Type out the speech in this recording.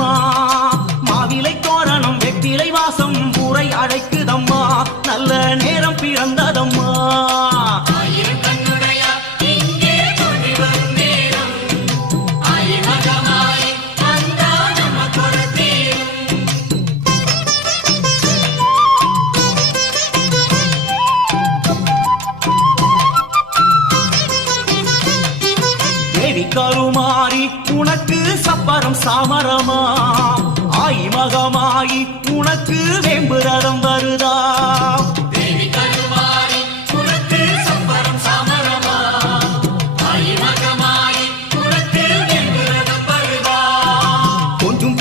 வருதம்மா, மாவிலை தோரணம் வெற்றிலை வாசம் ஊரை அழைக்குதம்மா, நல்ல நேரம் பிறந்ததம்மா. கருமாறி உனக்கு சப்பரம் சாமரமா, ஆய் மகமாயி உனக்கு வேம்புரதம் வருதா.